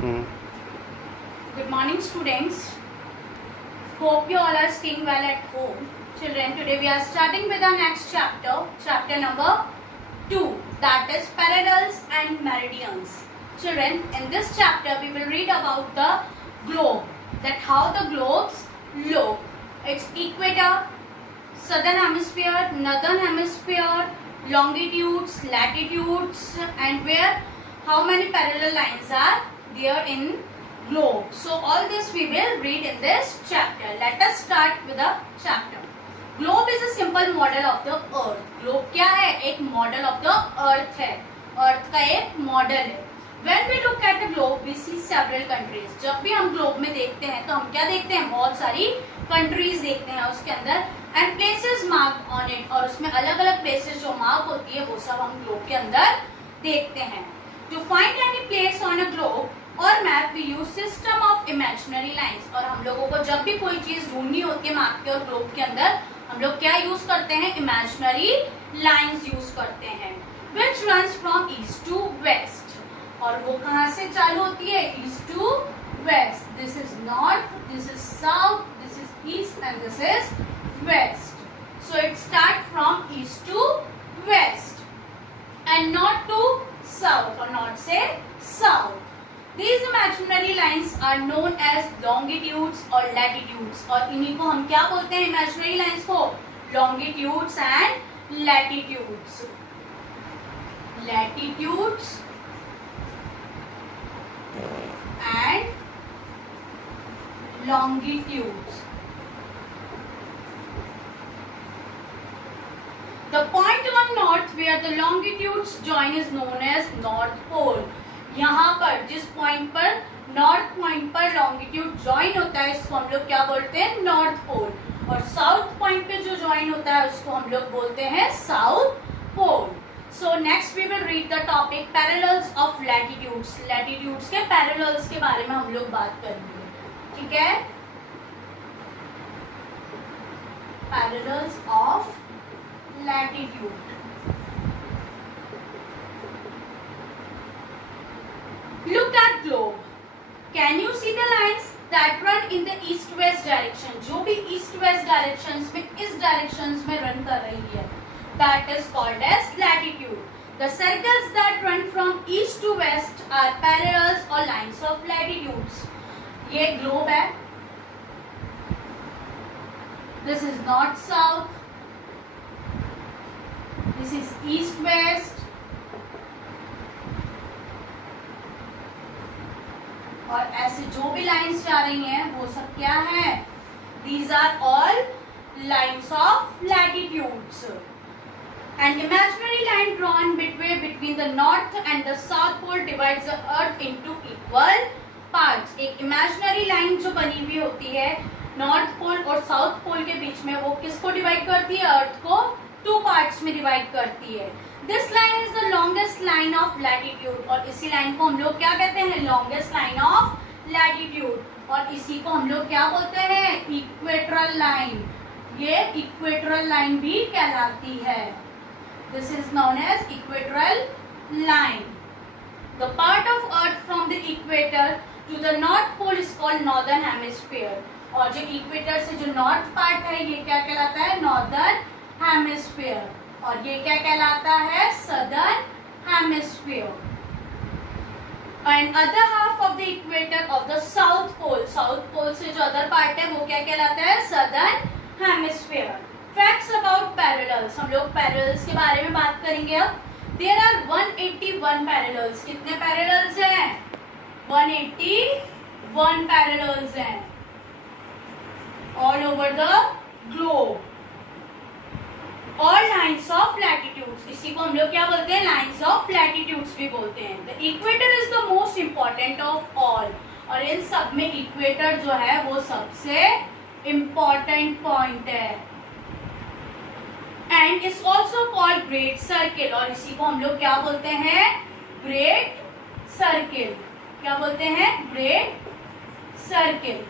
Good morning, students. Hope you all are staying well at home. Children, today we are starting with our next chapter, chapter number 2, that is parallels and meridians. Children, in this chapter we will read about the globe, that how the globes look, its equator, southern hemisphere, northern hemisphere, longitudes, latitudes, and where how many parallel lines are there in globe. So all this we will read in this chapter. Let us start with the chapter. Globe is a simple model of the earth. Globe क्या है? एक model of the earth है. earth का एक model है. When we look at the globe, we see several countries. जब भी हम globe में देखते हैं तो हम क्या देखते हैं? बहुत सारी countries देखते हैं उसके अंदर and places marked on it. और उसमें अलग अलग places जो mark होती है वो सब हम globe के अंदर देखते हैं. To find any place on a globe और map we use system of imaginary lines. और हम लोगों को जब भी कोई चीज ढूंढनी होती है मैप के और ग्लोब के अंदर हम लोग क्या यूज करते हैं? इमेजिनरी लाइंस यूज करते हैं. Which runs from east to west. और वो कहाँ से चालू होती है? East to west. This is north, this is south, this is east and this is west. So it start from east to west and not to south और not से south. These imaginary lines are known as longitudes or latitudes. और इन्हीं को हम क्या बोलते हैं? imaginary lines को longitudes and latitudes. Latitudes and longitudes. The point on north where the longitudes join is known as North Pole. यहाँ पर जिस पॉइंट पर नॉर्थ पॉइंट पर लॉन्गिट्यूड ज्वाइन होता है इसको हम लोग क्या बोलते हैं? North pole. और साउथ पॉइंट पे जो ज्वाइन होता है उसको हम लोग बोलते हैं south pole. So next we will read the topic parallels of latitudes. Latitudes के पैरेलल्स के बारे में हम लोग बात करेंगे. ठीक है? Parallels of latitude. Look at globe. Can you see the lines that run in the east-west direction? जो भी east-west directions में इस directions में run कर रही है, that is called as latitude. The circles that run from east to west are parallels or lines of latitudes. ये globe है. This is north-south. This is east-west. और ऐसे जो भी लाइंस जा रही हैं वो सब क्या है? These are all lines of latitudes. An imaginary line drawn between the north and the south pole divides the earth into equal parts. एक imaginary line जो बनी हुई होती है नॉर्थ पोल और साउथ पोल के बीच में वो किसको डिवाइड करती है? अर्थ को 2 पार्ट्स में डिवाइड करती है. This line is the longest line of latitude. और इसी लाइन को हम लोग क्या कहते हैं? Longest line of latitude. और इसी को हम लोग क्या बोलते हैं? Equatorial line. ये इक्वेटरल लाइन भी कहलाती है. This is known as equatorial line. The part of earth from the equator to the north pole is called northern hemisphere. और जो इक्वेटर से जो नॉर्थ पार्ट है ये क्या कहलाता है? Northern hemisphere. और ये क्या कहलाता है? Southern hemisphere. And other half of the equator of the south pole. South pole से जो अदर पार्ट है वो क्या कहलाता है? Southern hemisphere. Facts about parallels. हम लोग पैरेलल्स के बारे में बात करेंगे अब. There are 181 parallels. कितने पैरेलल्स हैं? 181 पैरेलल्स हैं ऑल ओवर द ग्लोब. और लाइन्स ऑफ लैटिट्यूड्स. इसी को हम लोग क्या बोलते हैं? लाइन्स ऑफ लैटिट्यूड्स भी बोलते हैं. The equator is the most important of all. और इन सब में इक्वेटर जो है वो सबसे इम्पॉर्टेंट पॉइंट है. And is also called great circle. और इसी को हम लोग क्या बोलते हैं? Great circle. क्या बोलते हैं? Great circle.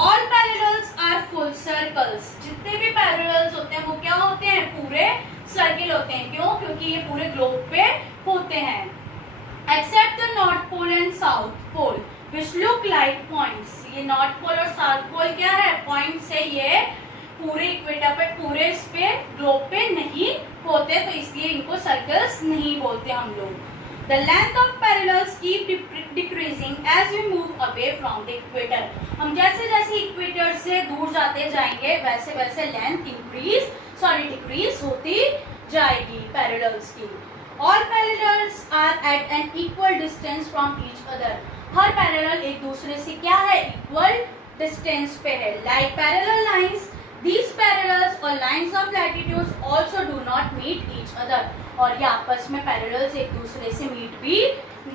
All parallels are full circles. जितने भी पैरेलल्स होते हैं वो क्या होते हैं? पूरे सर्किल होते हैं. क्यों? क्योंकि ये पूरे ग्लोब पे होते हैं. Except the North Pole south pole which look like points. ये नॉर्थ पोल और साउथ पोल क्या है, पॉइंट से ये पूरे इक्वेटर पे, पूरे इस पे ग्लोब पे नहीं होते, तो इसलिए इनको सर्कल्स नहीं बोलते हम लोग। The length of parallels keep decreasing as we move away from the equator. हम जैसे जैसे इक्वेटर से दूर जाते जाएंगे वैसे वैसे लेंथ डिक्रीज होती जाएगी पैरेलल्स की। All parallels are at an equal distance from each other. Her parallel एक दूसरे से क्या है, इक्वल डिस्टेंस पे है। Like parallel lines, these parallels or lines of latitudes also do not meet each other. और ये आपस में पैरेलल्स एक दूसरे से मीट भी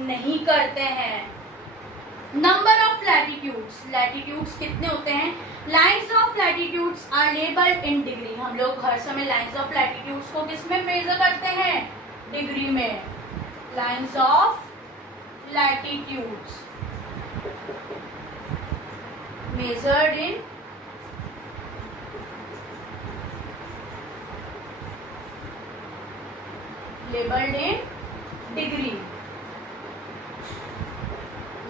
नहीं करते हैं। नंबर ऑफ लैटिट्यूड्स, लैटिट्यूड्स कितने होते हैं? Lines of latitudes are labelled in degree. हम लोग हर समय लाइंस ऑफ लैटिट्यूड्स को किस में मेजर करते हैं, डिग्री में। Lines of latitudes measured in labeled in degree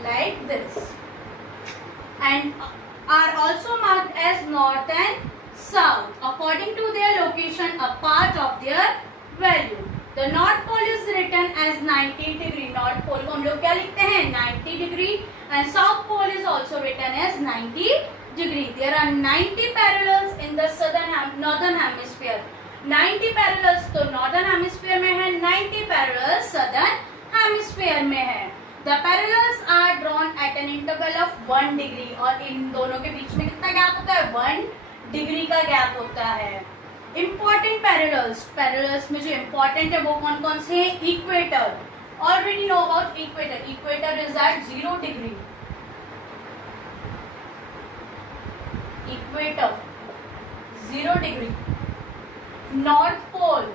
like this, and are also marked as north and south according to their location, a part of their value. The north pole is written as 90 degree. North pole को हम लोग क्या लिखते हैं, 90 degree, and south pole is also written as 90 degree. There are 90 parallels in the northern hemisphere. 90 parallels तो northern hemisphere में है, 90 parallels southern hemisphere में है। The parallels are drawn at an interval of 1 degree, और इन दोनों के बीच में कितना गैप होता है, 1 डिग्री का गैप होता है। इंपॉर्टेंट पैरेलल्स, पैरेलल्स में जो इंपॉर्टेंट है वो कौन कौन से हैं? Equator, already know about equator. Equator is at 0 degree, equator 0 degree. North pole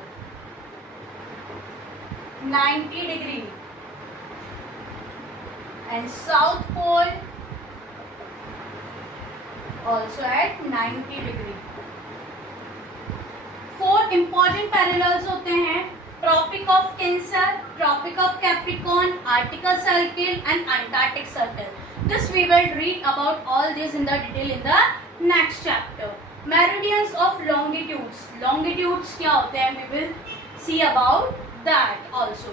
90 degree and south pole also at 90 degree. 4 important parallels होते हैं, Tropic of Cancer, Tropic of Capricorn, Arctic Circle and Antarctic Circle. This we will read about all this in the detail in the next chapter. Meridians of longitudes, longitudes क्या होते हैं, we will see about that also.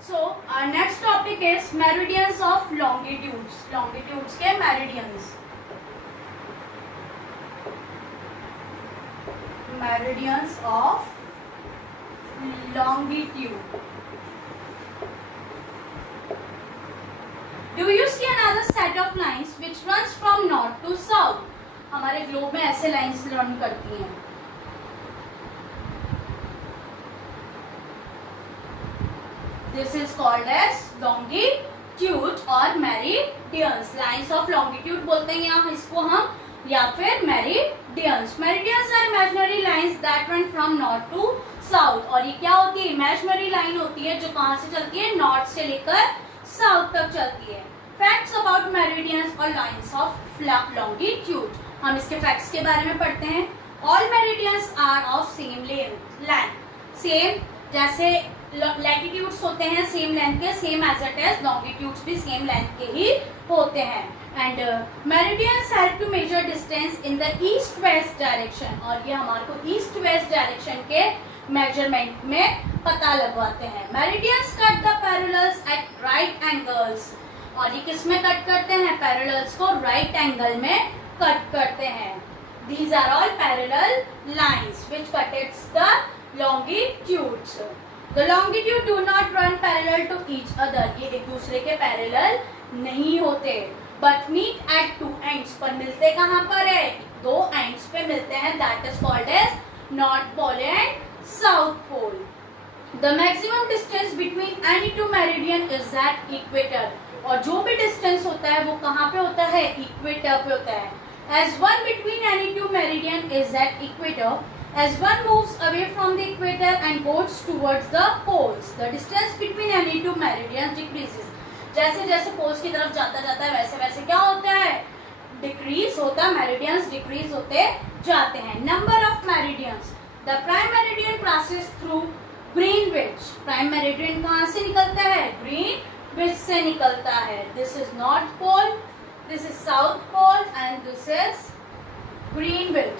So our next topic is meridians of longitudes. Longitudes के meridians. Meridians of longitude. Do you see another set of lines which runs from north to south? हमारे globe में ऐसे lines run करती हैं। This is called as longitude और meridians. Lines of longitude बोलते हैं यहाँ इसको हम, या फिर meridians. Meridians are imaginary lines that run from north to south. और ये क्या होती है, imaginary line होती है जो कहाँ से चलती है, नॉर्थ से लेकर साउथ तक चलती है। फैक्ट्स अबाउट मेरिडियंस और लाइंस ऑफ लॉन्गिट्यूड, हम इसके फैक्ट्स के बारे में पढ़ते हैं। All meridians are of same length, same जैसे लैटिट्यूड्स होते हैं सेम लेंथ के, same as it is longitudes भी सेम लेंथ के ही होते हैं। And meridians help to measure distance in the east west direction, और ये हमारे को ईस्ट वेस्ट डायरेक्शन के मेजरमेंट में पता लगवाते हैं। Meridians cut the parallels at right angles, और ये किस में कट करते हैं, पैरेलल्स को राइट एंगल में कट करते हैं। These are all parallel lines which cuts the longitudes. The longitude do not run parallel to each other. ये एक दूसरे के पैरेलल नहीं होते, but meet at 2 ends. पर मिलते कहाँ पर है, 2 ends पे मिलते हैं. That is called as North Pole and South Pole. The maximum distance between any two meridian is at equator. और जो भी डिस्टेंस होता है वो कहाँ पे होता है, इक्वेटर पे होता है. As one between any two meridian is at equator, as one moves away from the equator and goes towards the poles, the distance between any two meridians decreases. जैसे जैसे पोल्स की तरफ जाता जाता है वैसे वैसे क्या होता है, डिक्रीज होता है, मेरिडियंस डिक्रीज होते जाते हैं. Number of meridians, the prime meridian passes through Greenwich, prime meridian कहाँ से निकलता है? ग्रीनविच से निकलता है. This is north pole, this is south pole and this is Greenwich.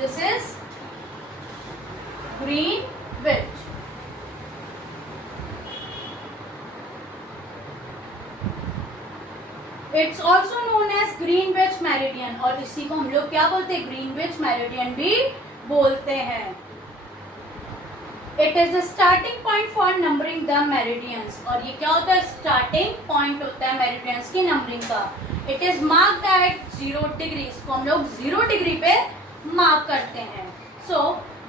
This is Greenwich. It's also known as Greenwich meridian, और इसी को हम लोग क्या बोलते हैं? ग्रीनविच मेरिडियन भी बोलते हैं. It is the starting point for numbering the meridians, और ये क्या होता है? स्टार्टिंग पॉइंट होता है मेरिडियंस की नंबरिंग का. It is marked at 0 degree, इसको हम लोग 0 डिग्री पे मार्क करते हैं. So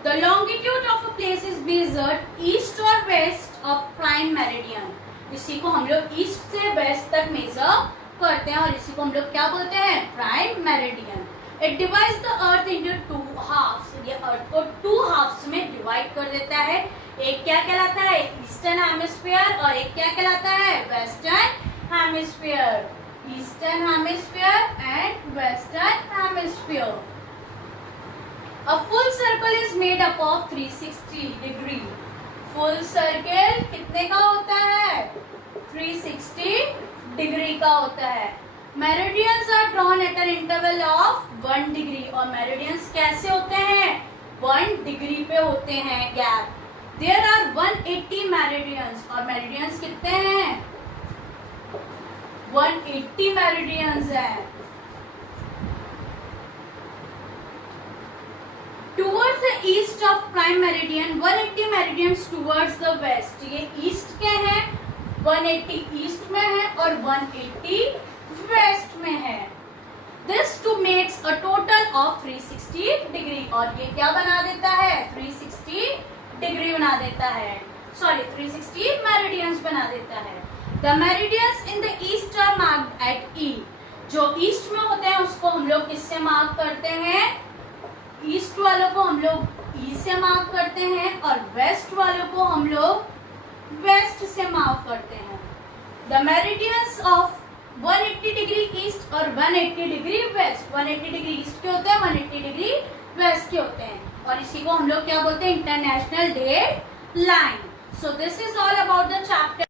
the longitude of a place is measured east और वेस्ट ऑफ प्राइम मेरिडियन. इसी को हम लोग ईस्ट से वेस्ट तक मेजर करते हैं, और इसी को हम लोग क्या बोलते हैं? Prime meridian. It divides the earth into 2 halves. ये अर्थ को 2 हाफ्स में डिवाइड कर देता है. एक क्या कहलाता है? ईस्टर्न हेमिस्फीयर, और एक क्या कहलाता है? Western hemisphere. Eastern hemisphere and western hemisphere. A full circle is made up of 360 degree. Full circle कितने का होता है? 360 डिग्री का होता है. Meridians are drawn at an interval of 1 degree. और meridians कैसे होते हैं? 1 डिग्री पे होते हैं गैप. There are 180 meridians. और meridians कितने हैं? 180 meridians हैं. Towards the east of prime meridian, 180 meridians towards the west. ये east के हैं, 180 east में है और 180 west में है. This to makes a total of 360 degree. और ये क्या बना देता है? 360 डिग्री बना देता है. Sorry, 360 meridians बना देता है. The meridians in the east are marked at E. जो ईस्ट में होते हैं उसको हम लोग किससे मार्क करते हैं? ईस्ट वालों को हम लोग ई से मार्क करते हैं, और वेस्ट वालों को हम लोग वेस्ट से मार्क करते हैं. The meridians of 180 degree east और 180 डिग्री वेस्ट. 180 डिग्री ईस्ट के होते हैं, 180 डिग्री वेस्ट के होते हैं, और इसी को हम लोग क्या बोलते हैं? International date line. So this is all about the chapter.